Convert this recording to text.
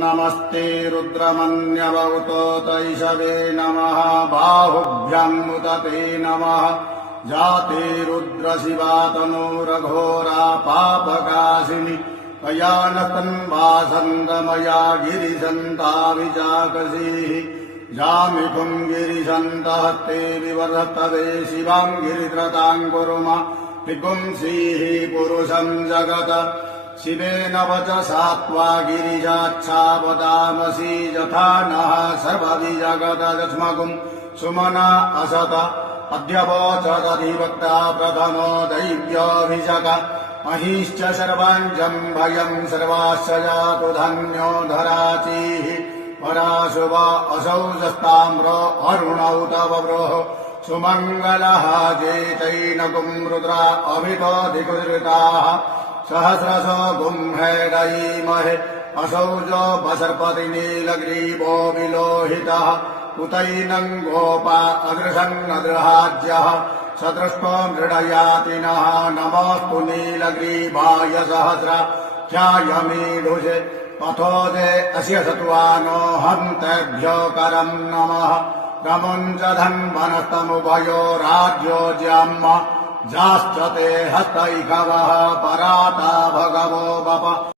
नमस्ते रुद्रमन्यवतो तैषवे नमः बाहुभ्याम् ते नमः जाते रुद्रशिवा तनूरघोरा पापकाशिनी कया न तन्वासन्तमया गिरिशन्ता विचाकसीः जामिपुं गिरिशन्तः ते विवर्धतवे शिवां गिरित्रतां कुरुम विपुंसीः पुरुषं जगत शिवेन वचसा त्वा गिरिजाच्छा वदामसि यथा नः सर्वविजगदस्मकुं सुमना असत अद्य वोचदधिवक्ता प्रथमो दैव्योऽभिषक महिश्च सर्वाञ्जम् भयम् सर्वाश्च जातु धन्यो धराचीः पराशुभ असौ जस्ताम्रो अरुणौ तव व्रोः सुमङ्गलः जेतैनकुं रुद्रा अभितोऽधिकृताः सहस्रशो गुंहेडयीमहे असौजो वसर्पति नीलग्रीवो विलोहितः उतैनं गोपा अदृशन्नदृहाज्यः सदृष्टो मृडयातिनः नमोऽस्तु नीलग्रीवाय सहस्राख्यायमीढुषे पथोदे अस्य सत्वानो हन्तेभ्यो करं नमः रमुञ्च धन्वनस्तमुभयो राज्यो ज्याम्म जाश्च ते हस्तैकवः पराता भगवो बप